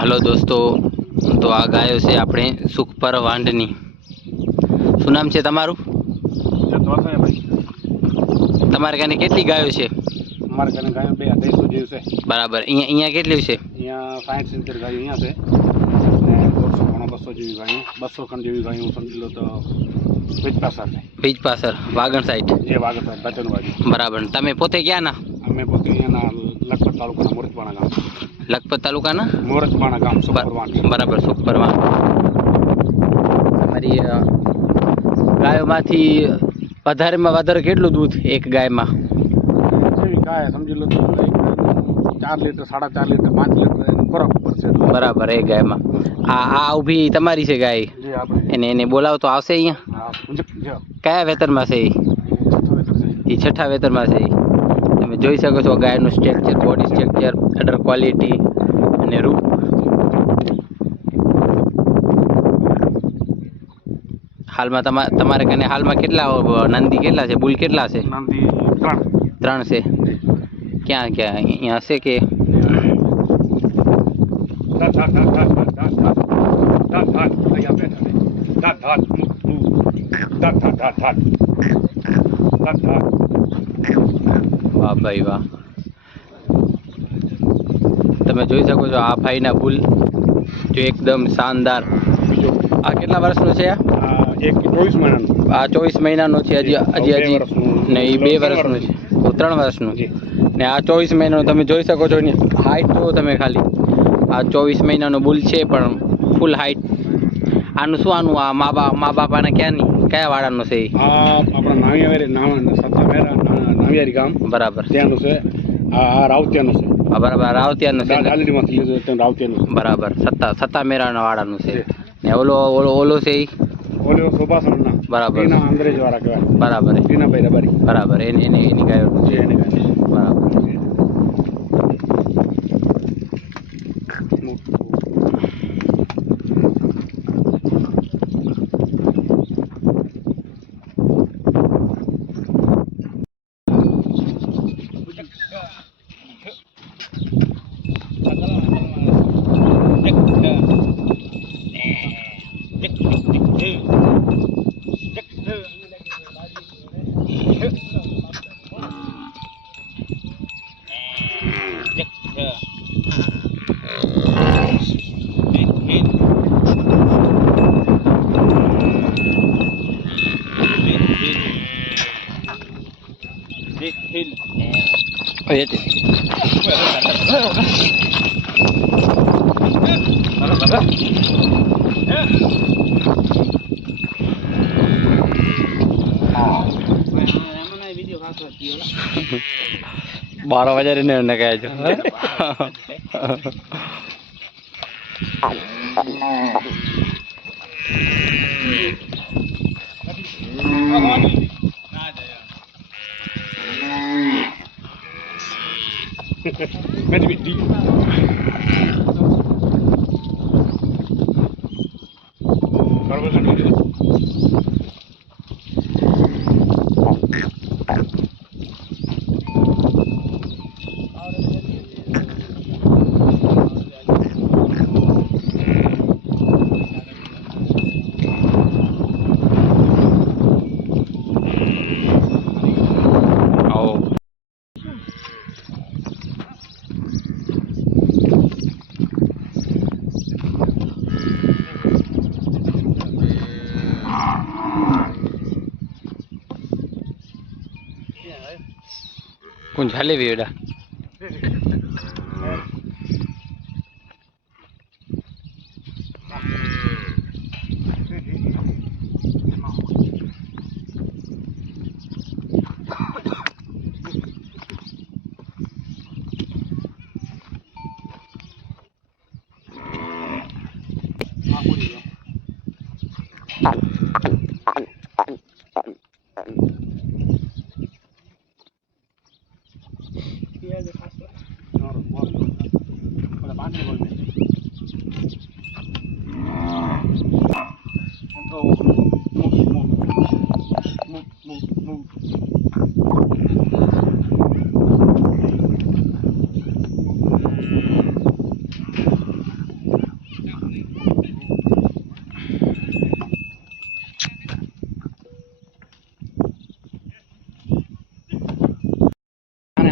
Hello दोस्तों, तो आ गायो से આપણે સુખપર વાંઢની। શું નામ છે તમારું? તમારે કાને કેટલી ગાયો છે? અમારે કાને ગાયો 250 જેવી છે। બરાબર। અહીંયા કેટલી છે? અહીંયા 60-70 ગાયો અહીંયા છે અને 100-200 જેવી ગાયો, 200 ખંડ જેવી ગાયો સમજી લો તો વીજપાસર છે। વીજપાસર વાગણ સાઈડ? જે વાગણ સાઈડ બચનવાડી। બરાબર। તમે પોતે ક્યાંના? અમે પોતે અહીંયાના લખપત તાલુકાના મોરજપાણા ગામ। લખપત તાલુકાના મોરજપાણા ગામ સુખપર વાંઢ। બરાબર, સુખપર વાંઢ। તમારી ગાયોમાંથી વધારેમાં વધારે કેટલું દૂધ એક ગાયમાં? જેવી ગાય સમજી લો તો 4 લીટર, 4.5 લીટર, 5 લીટર ફરક પડશે। બરાબર, એક ગાયમાં। આ ઊભી તમારી છે ગાય? જે આપણે એને બોલાવો તો આવશે અહીંયા? કયા વેતરમાં છે એ? છઠ્ઠા વેતરમાં છે। તમે જોઈ શકો છો ગાયનું structure, body structure, udder quality અને રૂપ। હાલમાં તમારે કને હાલમાં કેટલા નંદી કેટલા છે, બુલ કેટલા છે? નંદી 3 છે। ક્યાં ક્યાં અહીંયા હશે કે? વાહ ભાઈ વાહ। તમે જોઈ શકો છો આ ભાઈના બુલ જો એકદમ શાનદાર। આ કેટલા વર્ષનો છે? આ 24 મહિનાનો। આ 24 મહિનાનો છે। હજી ને એ 2 વર્ષનો છે, 3 વર્ષનો ને આ 24 મહિનાનો। તમે જોઈ શકો છો એની હાઈટ તો તમે ખાલી આ 24 મહિનાનો બુલ છે પણ ફૂલ હાઈટ। આનું શું આનું આ મા બાપાને કયા વાળાનો છે? આ આપણા નાવિયારી ગામ બરાબર ત્યાંનું છે। આ રાવતિયાનું છે। બરાબર, રાવતિયાનું છે। ગાલીમાંથી લીધું તેમ રાવતિયાનું છે। બરાબર, સત્તા મેરાના વાળાનું છે ને ઓલો છે ઈ? ઓલો સુભાષણના બરાબર, એના અંગ્રેજ વાળા કહેવાય। બરાબર, એના ભાઈ રબારી। બરાબર, એની ગાયો જે એને ગાય બરાબર। बारह बजे ने कहे जो कौन झाले भी बेटा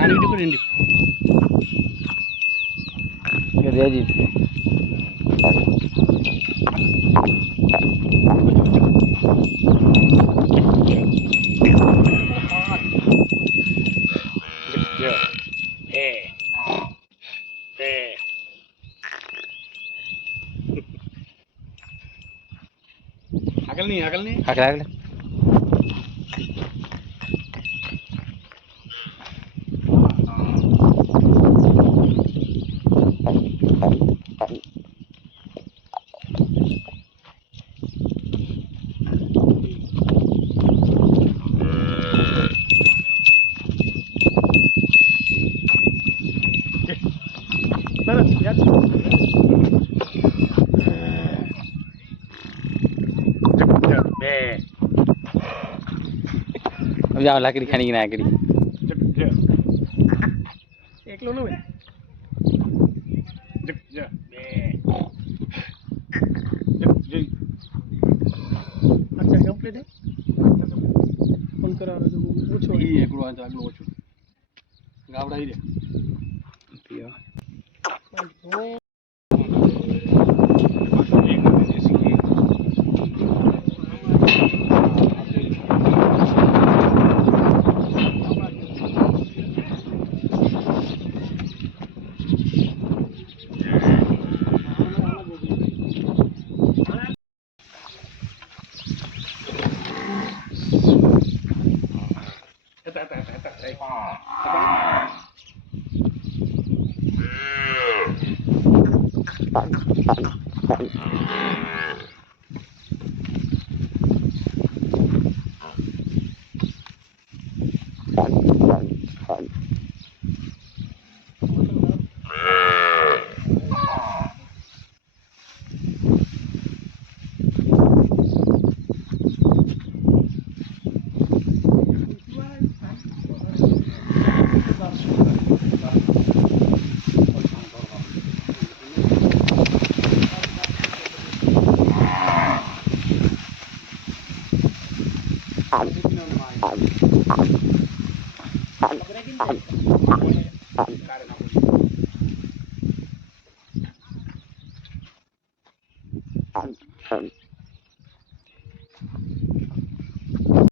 આની વિડિયો કરી ઇન્ડી કે દેજી આગળ નહીં આગળ આગળ સરસ યાર બે જાઓ લાકડી ખાણી ના કરી એકલો ન હોય અચ્છા કમ્પ્લીટ હે ફોન કરાવવાનો તો ઓછો ઈ એકલો આગળ ઓછો ગાવડા ઈ રે